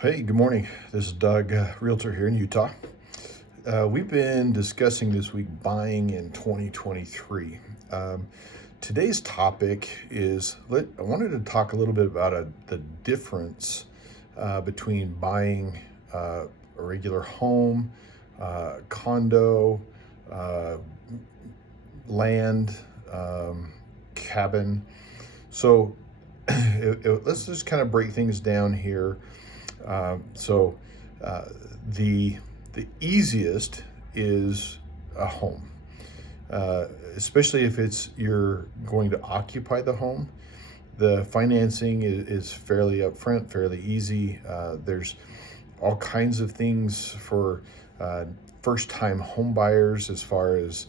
Hey, good morning. This is Doug, realtor here in Utah. We've been discussing this week buying in 2023. Today's topic is I wanted to talk a little bit about the difference between buying a regular home, condo, uh, land, cabin. So let's just kind of break things down here. So uh, the the easiest is a home, especially if it's you're going to occupy the home. The financing is fairly upfront, fairly easy. There's all kinds of things for first-time home buyers as far as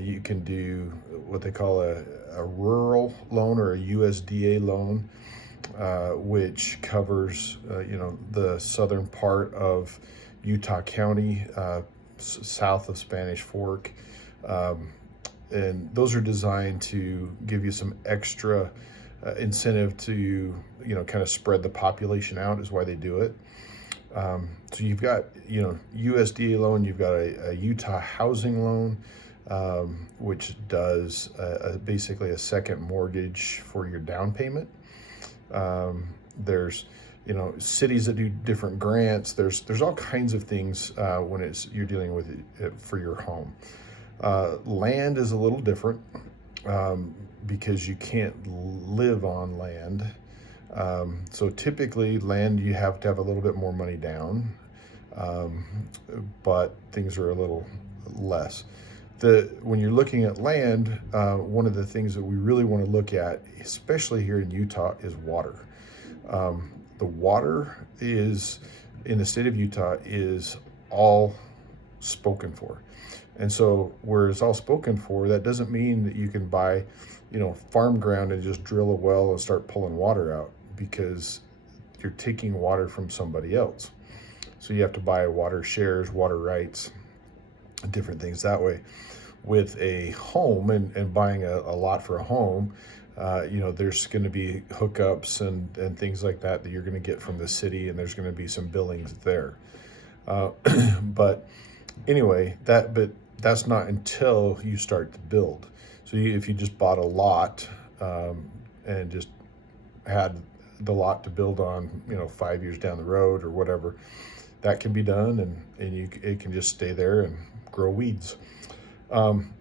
you can do what they call a rural loan or a USDA loan, which covers the southern part of Utah County, south of Spanish Fork, and those are designed to give you some extra incentive to kind of spread the population out is why they do it. So you've got USDA loan, you've got a Utah housing loan, which does basically a second mortgage for your down payment. There's cities that do different grants. There's all kinds of things when you're dealing with it for your home. Land is a little different because you can't live on land. So typically land you have to have a little bit more money down, but things are a little less. When you're looking at land, one of the things that we really want to look at, especially here in Utah, is water. The water is in the state of Utah is all spoken for. And so where it's all spoken for, that doesn't mean that you can buy, farm ground and just drill a well and start pulling water out, because you're taking water from somebody else. So you have to buy water shares, water rights, different things that way. With a home and buying a lot for a home, there's going to be hookups and things like that you're going to get from the city, and there's going to be some billings there. But anyway, that's not until you start to build. So if you just bought a lot and just had the lot to build on, 5 years down the road or whatever, that can be done, and it can just stay there and grow weeds.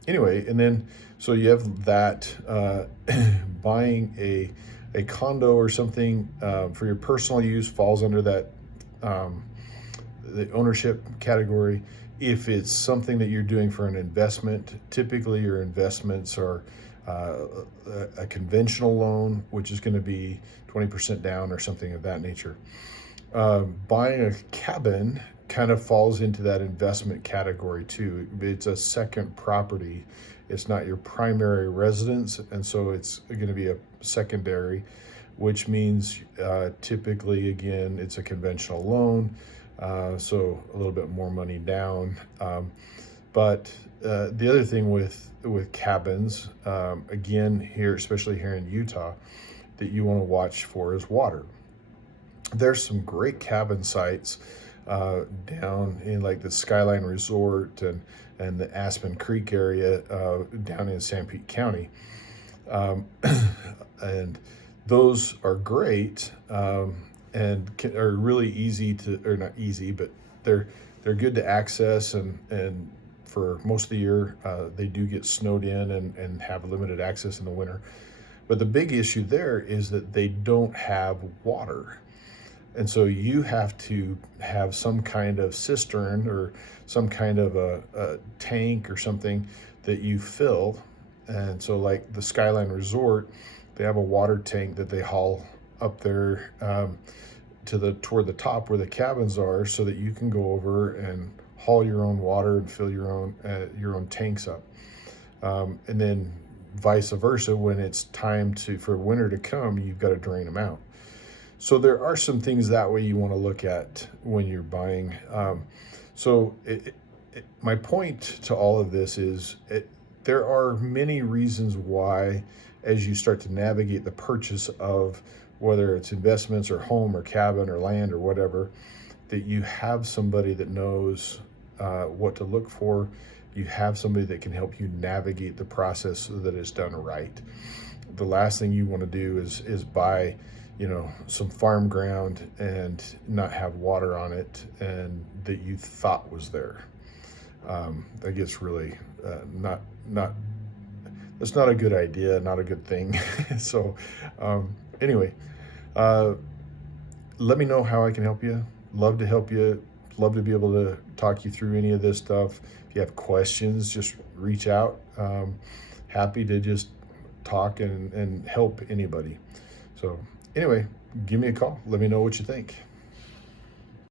Anyway, and then so you have that buying a condo or something for your personal use falls under that the ownership category. If it's something that you're doing for an investment, typically your investments are a conventional loan, which is going to be 20% down or something of that nature. Buying a cabin kind of falls into that investment category too. It's a second property. It's not your primary residence, and so it's going to be a secondary, which means typically, again, it's a conventional loan, so a little bit more money down. But the other thing with cabins, again, here, especially here in Utah, that you want to watch for is water. There's some great cabin sites down in like the Skyline Resort and the Aspen Creek area down in Sanpete County. And those are great and are really easy to, or not easy, but they're good to access, and for most of the year they do get snowed in and have limited access in the winter. But the big issue there is that they don't have water. And so you have to have some kind of cistern or some kind of a tank or something that you fill. And so like the Skyline Resort, they have a water tank that they haul up there toward the top where the cabins are, so that you can go over and haul your own water and fill your own tanks up. And then vice versa, when it's time for winter to come, you've got to drain them out. So there are some things that way you want to look at when you're buying. My point to all of this is there are many reasons why, as you start to navigate the purchase of whether it's investments or home or cabin or land or whatever, that you have somebody that knows what to look for. You have somebody that can help you navigate the process so that it's done right. The last thing you want to do is buy, some farm ground and not have water on it and that you thought was there. That gets really not that's not a good idea, not a good thing. So anyway, let me know how I can help you. Love to help you. Love to be able to talk you through any of this stuff. If you have questions, just reach out. Happy to just talk and help anybody. So anyway, give me a call. Let me know what you think.